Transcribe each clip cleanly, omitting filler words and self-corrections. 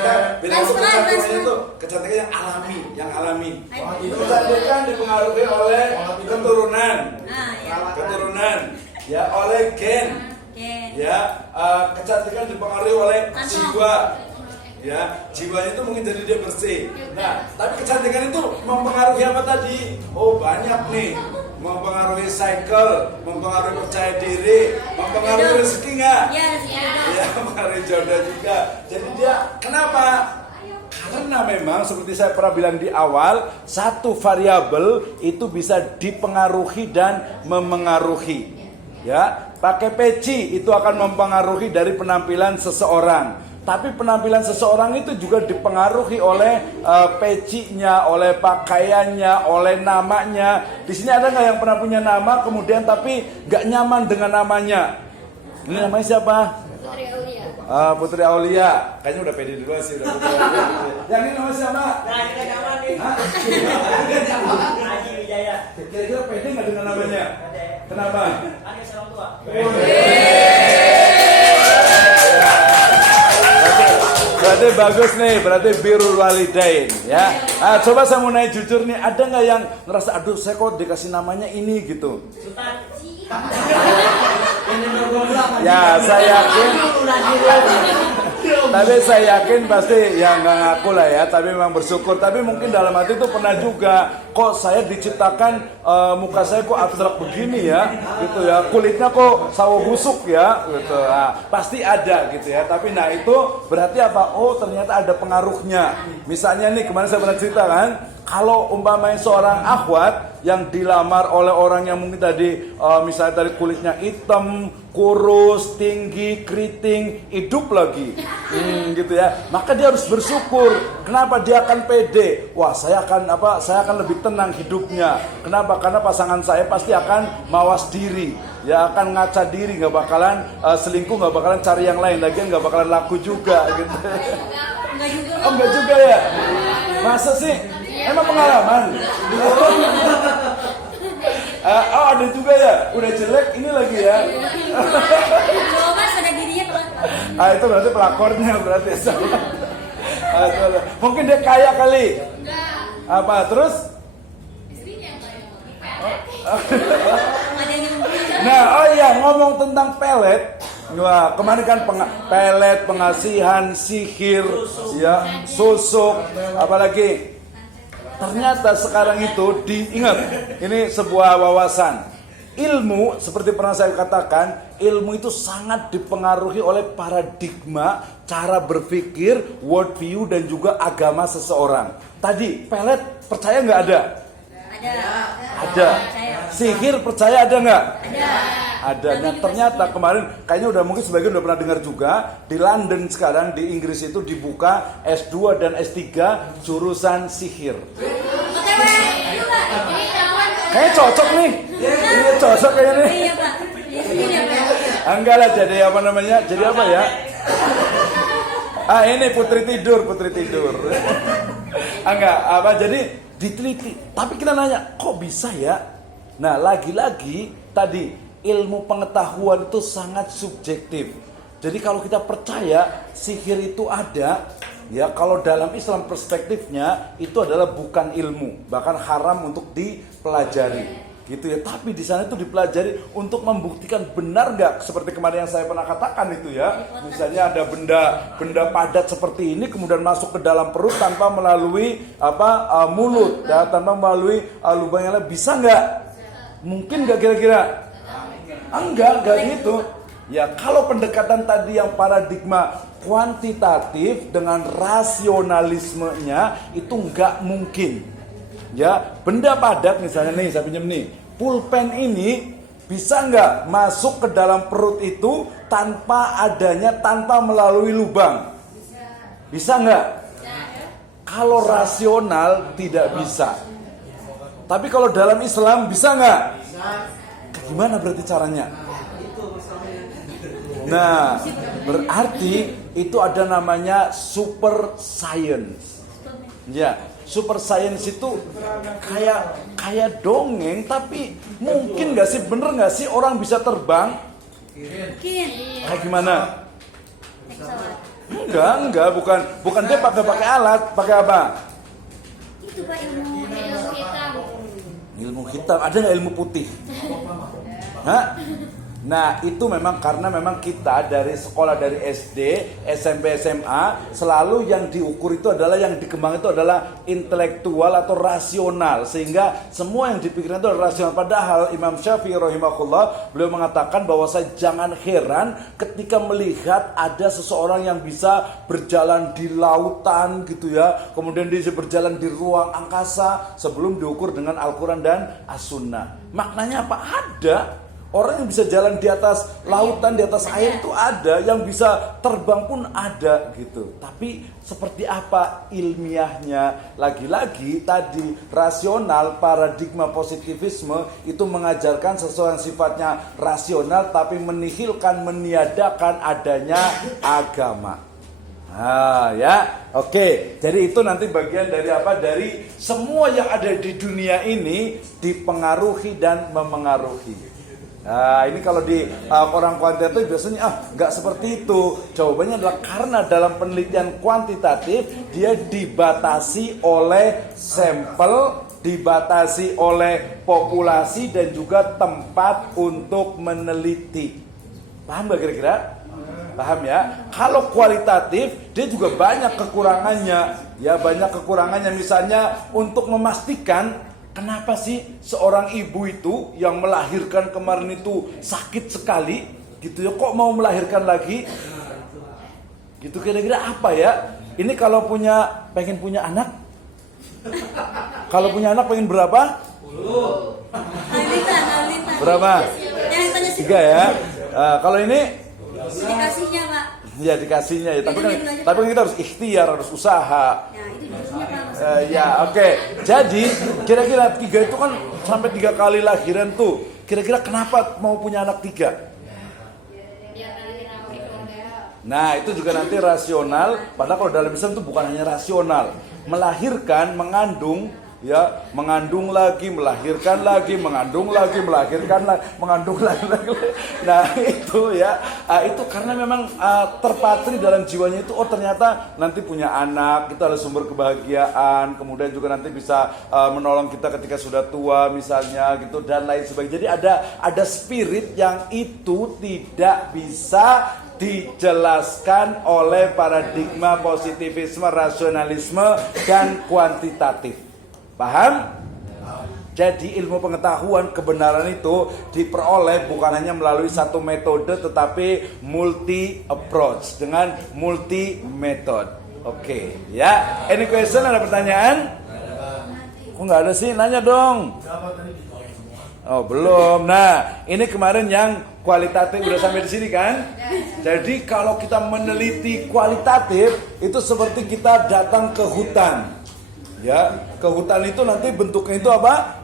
kita bilang itu kecantikan itu kecantikan yang alami. Kecantikan dipengaruhi oleh keturunan, ya oleh gen, ya kecantikan dipengaruhi oleh jiwa. Ya, jiwanya itu mungkin jadi dia bersih. Nah, tapi kecantikan itu mempengaruhi apa tadi? Oh, banyak nih. Mempengaruhi cycle, mempengaruhi percaya diri, mempengaruhi rezeki nggak? Ya, mempengaruhi jodoh juga. Jadi dia kenapa? Karena memang seperti saya pernah bilang di awal, satu variabel itu bisa dipengaruhi dan memengaruhi. Ya, pakai peci itu akan mempengaruhi dari penampilan seseorang. Tapi penampilan seseorang itu juga dipengaruhi oleh pecinya, oleh pakaiannya, oleh namanya. Di sini ada nggak yang pernah punya nama kemudian tapi nggak nyaman dengan namanya? Ini namanya siapa? Putri Aulia. Putri Aulia. Kayaknya udah pede dulu sih. Yang ini namanya siapa? Nah, kita nyaman nih. Haji Wijaya. Kira-kira pede nggak dengan namanya? Kenapa? Aneh sama tua. Berarti bagus nih, berarti birrul walidain ya. Coba saya mau nanya jujur nih, ada nggak yang ngerasa aduh saya kok dikasih namanya ini gitu? Sultan. Ya saya yakin. Tapi saya yakin pasti ya nggak ngaku lah ya, tapi memang bersyukur. Tapi mungkin dalam hati itu pernah juga, kok saya diciptakan muka saya kok abstrak begini ya, gitu ya, kulitnya kok sawo busuk ya, gitu. Pasti ada gitu ya. Tapi nah itu berarti apa? Oh ternyata ada pengaruhnya. Misalnya nih kemarin saya pernah cerita kan, kalau umpamanya seorang akhwat yang dilamar oleh orang yang mungkin tadi misalnya tadi kulitnya hitam, kurus, tinggi, keriting, hidup lagi, gitu ya. Maka dia harus bersyukur. Kenapa? Dia akan pede. Wah, saya akan lebih tenang hidupnya. Kenapa? Karena pasangan saya pasti akan mawas diri, ya akan ngaca diri, nggak bakalan selingkuh, nggak bakalan cari yang lain, lagian nggak bakalan laku juga, gitu. Enggak juga ya. Masa sih? Emang pengalaman? Ada juga ya. Udah jelek ini lagi ya. Itu berarti pelakornya berarti. Mungkin dia kaya kali. Apa terus? Nah, ngomong tentang pelet. Wah, kemarin kan pelet, pengasihan, sihir, ya, susuk, apalagi. Ternyata sekarang itu diingat, ini sebuah wawasan. Ilmu, seperti pernah saya katakan, ilmu itu sangat dipengaruhi oleh paradigma, cara berpikir, worldview, dan juga agama seseorang. Tadi, pelet percaya nggak ada? Ada. Sihir percaya ada nggak? Ada. Nah ternyata kemarin kayaknya udah mungkin sebagian udah pernah dengar juga, di London sekarang di Inggris itu dibuka S2 dan S3 jurusan sihir. Kayaknya cocok nih. Ini cocok kayaknya nih. Enggak lah, jadi apa namanya? Jadi apa ya? Ini putri tidur. Enggak, jadi diteliti. Tapi kita nanya, kok bisa ya? Nah, lagi-lagi tadi ilmu pengetahuan itu sangat subjektif. Jadi kalau kita percaya sihir itu ada, ya kalau dalam Islam perspektifnya itu adalah bukan ilmu, bahkan haram untuk dipelajari. Gitu ya, tapi di sana itu dipelajari untuk membuktikan benar nggak seperti kemarin yang saya pernah katakan itu ya. Misalnya ada benda padat seperti ini kemudian masuk ke dalam perut tanpa melalui mulut, ya, tanpa melalui lubang yang lain, bisa nggak? Mungkin nggak kira-kira? Enggak gitu. Ya kalau pendekatan tadi yang paradigma kuantitatif dengan rasionalismenya itu nggak mungkin. Ya benda padat misalnya nih saya pinjam nih, pulpen ini bisa nggak masuk ke dalam perut itu tanpa melalui lubang? Bisa nggak? Kalau rasional tidak bisa. Tapi kalau dalam Islam bisa nggak? Gimana berarti caranya? Nah, berarti itu ada namanya super science. Ya, super science itu kayak dongeng, tapi mungkin nggak sih, bener nggak sih orang bisa terbang? Kayak gimana? Enggak, bukan dia pakai alat, pakai apa? Itu Pak ilmu hitam. Ilmu hitam, ada nggak ilmu putih? Hah? Nah itu memang karena memang kita dari sekolah dari SD, SMP, SMA selalu yang diukur itu adalah yang dikembang itu adalah intelektual atau rasional, sehingga semua yang dipikirkan itu adalah rasional. Padahal Imam Syafi'i rahimahullah beliau mengatakan bahwa saya jangan heran ketika melihat ada seseorang yang bisa berjalan di lautan gitu ya, kemudian dia bisa berjalan di ruang angkasa sebelum diukur dengan Al-Quran dan As-Sunnah. Maknanya apa? Ada orang yang bisa jalan di atas lautan, di atas air itu ada, yang bisa terbang pun ada gitu. Tapi seperti apa ilmiahnya? Lagi-lagi tadi rasional, paradigma positivisme itu mengajarkan sesuatu yang sifatnya rasional tapi menihilkan, meniadakan adanya agama. Nah ya, oke. Jadi itu nanti bagian dari apa? Dari semua yang ada di dunia ini dipengaruhi dan memengaruhi. Nah ini kalau di orang kuantitatif biasanya nggak seperti itu. Jawabannya adalah karena dalam penelitian kuantitatif dia dibatasi oleh sampel, dibatasi oleh populasi dan juga tempat untuk meneliti. Paham nggak kira-kira? Paham ya? Kalau kualitatif dia juga banyak kekurangannya. Ya banyak kekurangannya, misalnya untuk memastikan kenapa sih seorang ibu itu yang melahirkan kemarin itu sakit sekali gitu ya, kok mau melahirkan lagi? Gitu kira-kira apa ya? Ini kalau pengen punya anak? Kalau punya anak pengen berapa? 10. Berapa? 3 ya. Kalau ini? Dikasihnya Pak. Ya dikasihnya ya, tapi kan kita harus ikhtiar, harus usaha. Ya itu dikasihnya Pak. Ya oke. Jadi kira-kira 3 itu kan sampai 3 kali lahiran tuh. Kira-kira kenapa mau punya anak 3? Nah itu juga nanti rasional. Padahal kalau dalam Islam itu bukan hanya rasional. Melahirkan, mengandung, ya mengandung lagi, melahirkan lagi, mengandung lagi, melahirkan lagi, mengandung lagi. Nah itu ya, itu karena memang terpatri dalam jiwanya itu, oh ternyata nanti punya anak itu adalah sumber kebahagiaan, kemudian juga nanti bisa menolong kita ketika sudah tua misalnya gitu dan lain sebagainya. Jadi ada spirit yang itu tidak bisa dijelaskan oleh paradigma positivisme, rasionalisme dan kuantitatif. Paham? Jadi ilmu pengetahuan kebenaran itu diperoleh bukan hanya melalui satu metode tetapi multi approach dengan multi method. Oke, ya. Any question, ada pertanyaan? Kok nggak ada sih? Nanya dong. Oh belum. Nah ini kemarin yang kualitatif udah sampai di sini kan? Jadi kalau kita meneliti kualitatif itu seperti kita datang ke hutan. Ya, ke hutan itu nanti bentuknya itu apa?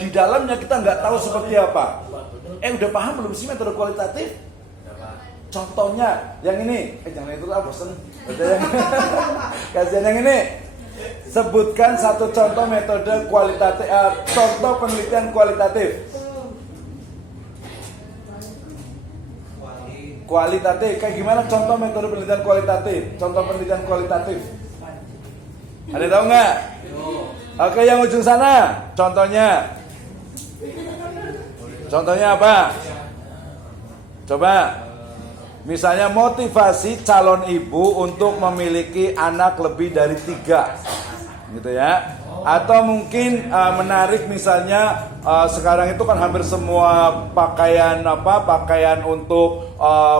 Di dalamnya kita nggak tahu seperti apa. Udah paham belum sih metode kualitatif? Contohnya yang ini, jangan itu bosan. Kasihan yang ini. Sebutkan satu contoh metode kualitatif, contoh penelitian kualitatif. Kualitatif, kayak gimana contoh metode penelitian kualitatif? Contoh penelitian kualitatif. Ada tahu nggak? Oke, yang ujung sana. Contohnya apa? Coba. Misalnya motivasi calon ibu untuk memiliki anak lebih dari 3, gitu ya. Atau mungkin menarik misalnya sekarang itu kan hampir semua pakaian untuk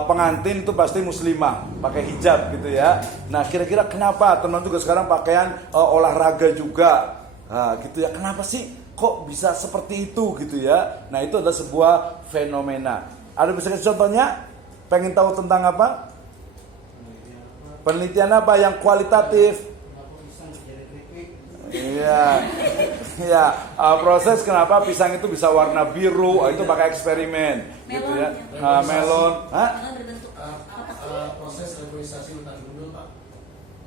pengantin itu pasti muslimah, pakai hijab gitu ya. Nah kira-kira kenapa teman juga sekarang pakaian olahraga juga, gitu ya. Kenapa sih kok bisa seperti itu gitu ya? Nah itu adalah sebuah fenomena. Ada bisa kasih contohnya? Pengen tahu tentang apa? Penelitian apa yang kualitatif? Iya, proses kenapa pisang itu bisa warna biru, itu pakai eksperimen, gitu ya. Melon, proses reboisasi hutan gundul Pak.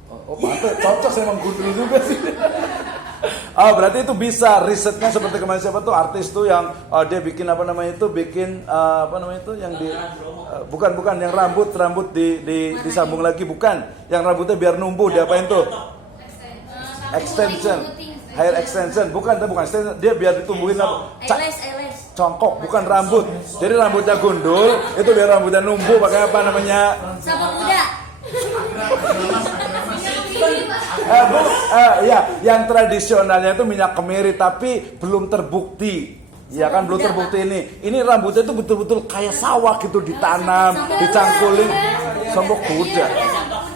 Oh, pantas, cocok saya emang gundul juga sih. Oh, berarti itu bisa risetnya seperti kemarin siapa tuh artis tuh yang dia bikin apa namanya itu bikin apa namanya itu yang di bukan yang rambut disambung lagi, bukan yang rambutnya biar numbuh diapain tuh extension, hair extension, bukan extension, dia biar ditumbuhin apa Eyelash. congkok, bukan rambut, jadi rambutnya gundul itu biar rambutnya numbuh pakai apa namanya Sampo muda. ya, yang tradisionalnya itu minyak kemiri tapi belum terbukti. Ya kan belum terbukti ini. Ini rambutnya itu betul-betul kayak sawah gitu ditanam, dicangkulin sampo kuda.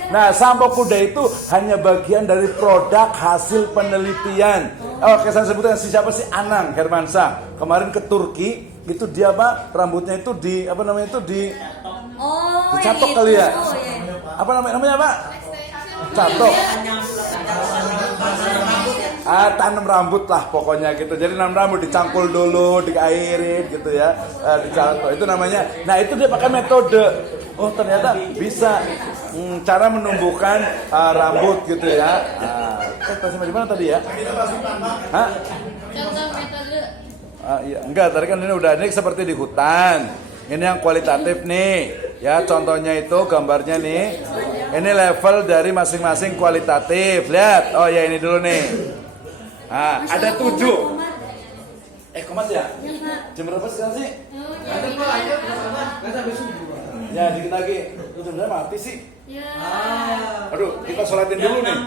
Nah, sampo kuda itu hanya bagian dari produk hasil penelitian. Oke, saya sebutkan siapa sih Anang Hermansyah. Kemarin ke Turki, itu dia apa? Rambutnya itu di apa namanya itu dicatok kali ya. Apa namanya apa? Catok. Tanam rambut lah pokoknya gitu. Jadi tanam rambut dicangkul dulu, diairin gitu ya, dicatok. Itu namanya. Nah, itu dia pakai metode. Oh, ternyata bisa cara menumbuhkan rambut gitu ya. Sampai di mana tadi ya? Hah? Contoh metode. Iya, enggak, tadi kan ini seperti di hutan. Ini yang kualitatif nih. Ya, contohnya itu gambarnya nih. Ini level dari masing-masing kualitatif. Lihat. Oh ya, ini dulu nih. Ada 7. Komat ya? Jam berapa sekarang sih? Ya, dikit lagi. Itu sebenarnya mati sih. Aduh, kita sholatin dulu nih.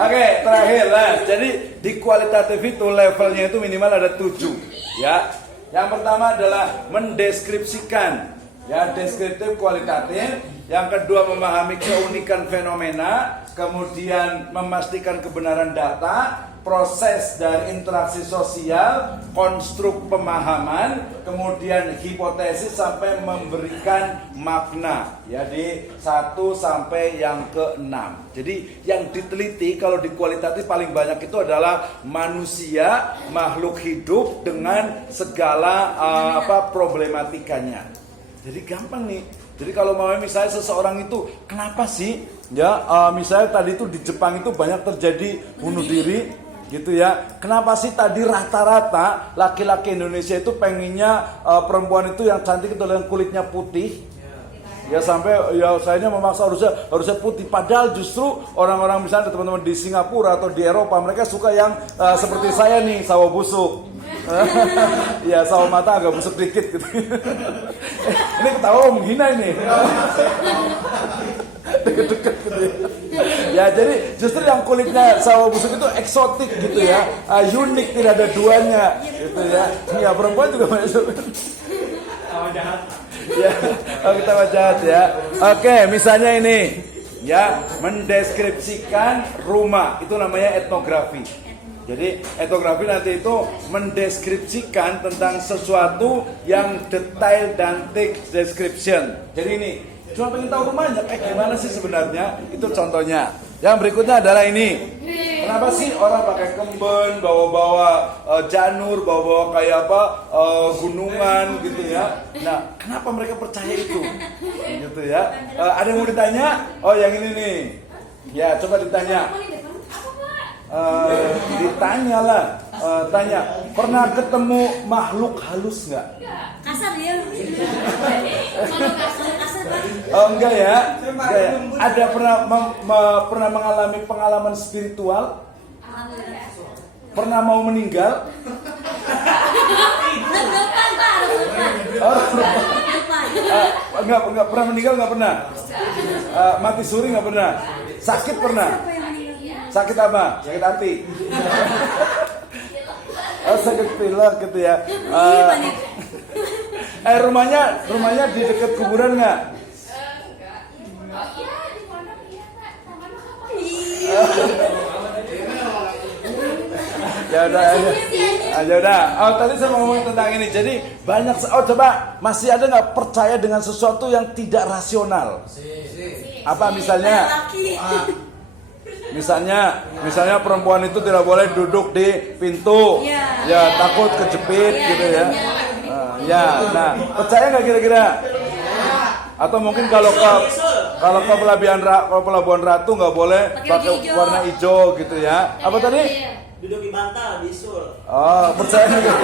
Oke, terakhir lah. Jadi di kualitatif itu levelnya itu minimal ada 7. Ya. Yang pertama adalah mendeskripsikan, ya, deskriptif kualitatif. Yang kedua memahami keunikan fenomena, kemudian memastikan kebenaran data, proses dari interaksi sosial, konstruk pemahaman, kemudian hipotesis sampai memberikan makna. Ya, di 1 sampai yang ke-6. Jadi yang diteliti kalau di kualitatif paling banyak itu adalah manusia, makhluk hidup dengan segala problematikanya. Jadi gampang nih. Jadi kalau mau misalnya seseorang itu kenapa sih ya misalnya tadi itu di Jepang itu banyak terjadi bunuh diri gitu ya. Kenapa sih tadi rata-rata laki-laki Indonesia itu pengennya perempuan itu yang cantik itu yang kulitnya putih? Ya sampai ya sayanya memaksa harusnya putih, padahal justru orang-orang misalnya teman-teman di Singapura atau di Eropa mereka suka yang seperti saya nih, sawo busuk. Ya, sawo mata agak busuk dikit gitu. Ini ketawa menghina ini. Deket-deket gitu ya. Ya, jadi justru yang kulitnya sawo busuk itu eksotik gitu ya. Unik, tidak ada duanya gitu ya. Ya, perempuan juga masuk. Ya, kita jahat ya. Oke, misalnya ini ya, mendeskripsikan rumah, itu namanya etnografi. Jadi etnografi nanti itu mendeskripsikan tentang sesuatu yang detail dan text description. Jadi ini cuma pengen tahu rumahnya gimana sih sebenarnya, itu contohnya. Yang berikutnya adalah ini. Kenapa sih orang pakai kemben, bawa-bawa janur, bawa-bawa kayak apa gunungan gitu ya. Nah, kenapa mereka percaya itu? Gitu ya. Ada yang mau ditanya? Oh, yang ini nih. Ya, coba ditanya. Ditanya lah. Tanya, pernah ketemu makhluk halus nggak? Kasar ya. Enggak ya. Ada pernah mengalami pengalaman spiritual? Pernah mau meninggal? Enggak pernah meninggal, enggak pernah. Mati suri enggak pernah. Sakit pernah. Sakit apa? Sakit hati. Sakit pilek gitu ya. Rumahnya di dekat kuburan nggak? Ya udah. Oh, tadi saya mau ngomong tentang ini. Jadi banyak. Oh, coba masih ada nggak percaya dengan sesuatu yang tidak rasional? Apa misalnya? Misalnya perempuan itu tidak boleh duduk di pintu, ya takut kejepit gitu ya. Nah, percaya nggak kira-kira? Atau mungkin kalau Kalau ke Pelabuhan Ratu nggak boleh pakai hijau. warna hijau gitu ya. Apa tadi? Duduk di bantal, bisul. Oh, percaya nggak?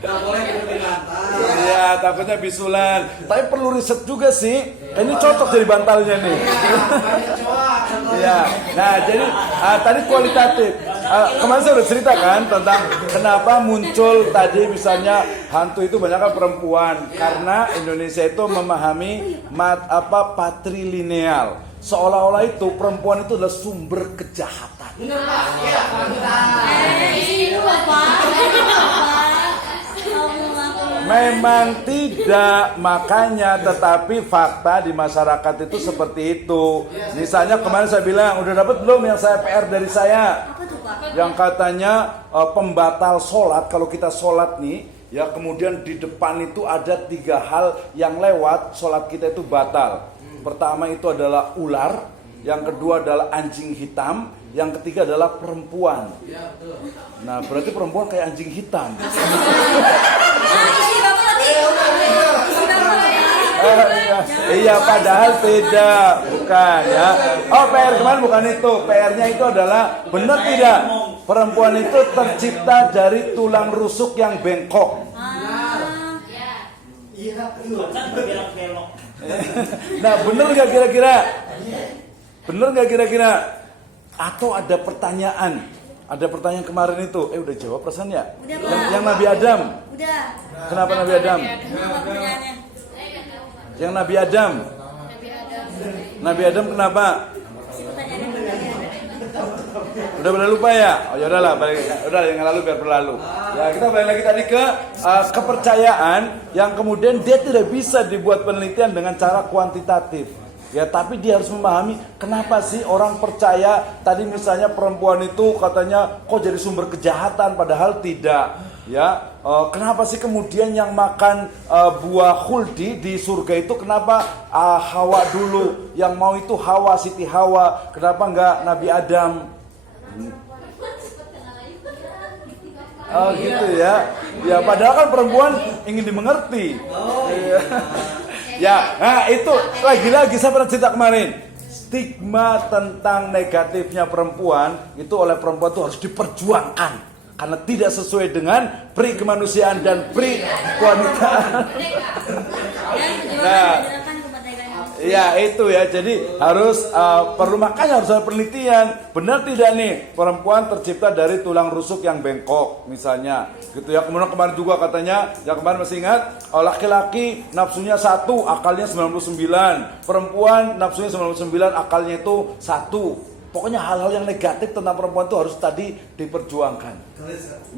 Nggak boleh duduk di bantal. Iya, takutnya bisulan. Tapi perlu riset juga sih. Ini cocok jadi bantalnya nih. Iya. Nah, jadi tadi kualitatif. Kemarin saya udah cerita kan tentang kenapa muncul tadi misalnya hantu itu banyak kan perempuan, karena Indonesia itu memahami patrilineal. Seolah-olah itu perempuan itu adalah sumber kejahatan. Itu apa? Memang tidak, makanya tetapi fakta di masyarakat itu seperti itu. Misalnya kemarin saya bilang, udah dapat belum yang saya PR dari saya? Apa tuh, Pak? Yang katanya pembatal sholat, kalau kita sholat nih, ya kemudian di depan itu ada 3 hal yang lewat, sholat kita itu batal. Pertama itu adalah ular, yang kedua adalah anjing hitam, yang ketiga adalah perempuan. Nah berarti perempuan kayak anjing hitam. Isi Bapak tadi. Isi Bapak ya. Iya padahal beda, bukan ya. Oh PR kemarin bukan itu, PR-nya itu adalah benar tidak perempuan itu tercipta dari tulang rusuk yang bengkok. Kan berbelok-belok. Nah benar nggak kira-kira? Benar nggak kira-kira? Atau ada pertanyaan? Ada pertanyaan kemarin itu, udah jawab perasaan ya? Udah, Pak. Yang Nabi Adam. Udah. Kenapa Nabi Adam? Kenapa pertanyaannya? Yang Nabi Adam. Nabi Adam kenapa? Udah pada lupa ya? Oh ya udahlah, udah yang lalu biar berlalu. Ya kita balik lagi tadi ke kepercayaan yang kemudian dia tidak bisa dibuat penelitian dengan cara kuantitatif. Ya tapi dia harus memahami kenapa sih orang percaya tadi misalnya perempuan itu katanya kok jadi sumber kejahatan padahal tidak. Ya kenapa sih kemudian yang makan buah khuldi di surga itu kenapa Hawa dulu, yang mau itu Hawa, Siti Hawa, kenapa enggak Nabi Adam? Oh gitu ya. Ya padahal kan perempuan ingin dimengerti. Ya, nah itu lagi-lagi saya pernah cerita kemarin. Stigma tentang negatifnya perempuan itu oleh perempuan itu harus diperjuangkan karena tidak sesuai dengan pri kemanusiaan dan pri kewanitaan. Nah, ya itu ya, jadi harus perlu, makanya harus ada penelitian. Benar tidak nih perempuan tercipta dari tulang rusuk yang bengkok misalnya gitu ya. Kemudian kemarin juga katanya, ya kemarin masih ingat, laki-laki nafsunya 1, akalnya 99, perempuan nafsunya 99, akalnya itu 1. Pokoknya hal-hal yang negatif tentang perempuan itu harus tadi diperjuangkan.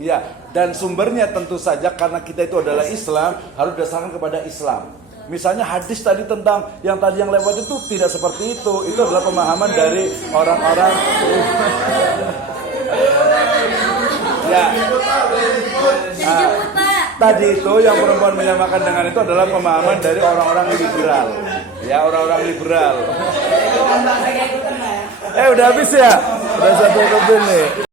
Ya, dan sumbernya tentu saja karena kita itu adalah Islam, harus didasarkan kepada Islam. Misalnya hadis tadi tentang yang tadi yang lewat itu tidak seperti itu. Itu adalah pemahaman dari orang-orang. Ya. Nah, tadi itu yang perempuan menyamakan dengan itu adalah pemahaman dari orang-orang liberal. Ya, orang-orang liberal. Udah habis ya? Udah 1 lebih nih.